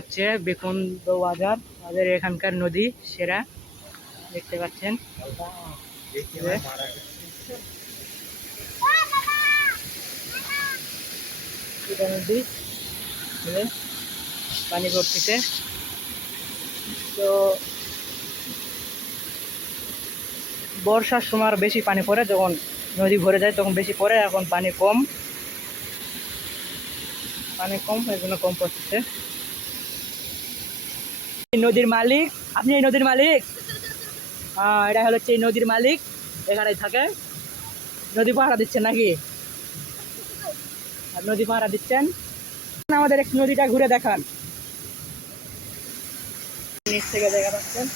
হচ্ছে বেকুন্দ বাজার, আমাদের এখানকার নদী সেরা, দেখতে পাচ্ছেন। নদী পানি পড়তেছে, তো বর্ষার সময় বেশি পানি পড়ে, যখন নদী ভরে যায় তখন বেশি পড়ে, এখন পানি কম, এই জন্য কম পড়তেছে। নদীর মালিক, আপনি এই নদীর মালিক? হ্যাঁ, এটা হচ্ছে এই নদীর মালিক, এখানে থাকে। নদী পাহারা দিচ্ছেন নাকি? আর নদী পাহারা দিচ্ছেন, আমাদের এক নদীটা ঘুরে দেখান, নিচ থেকে দেখা পাচ্ছেন।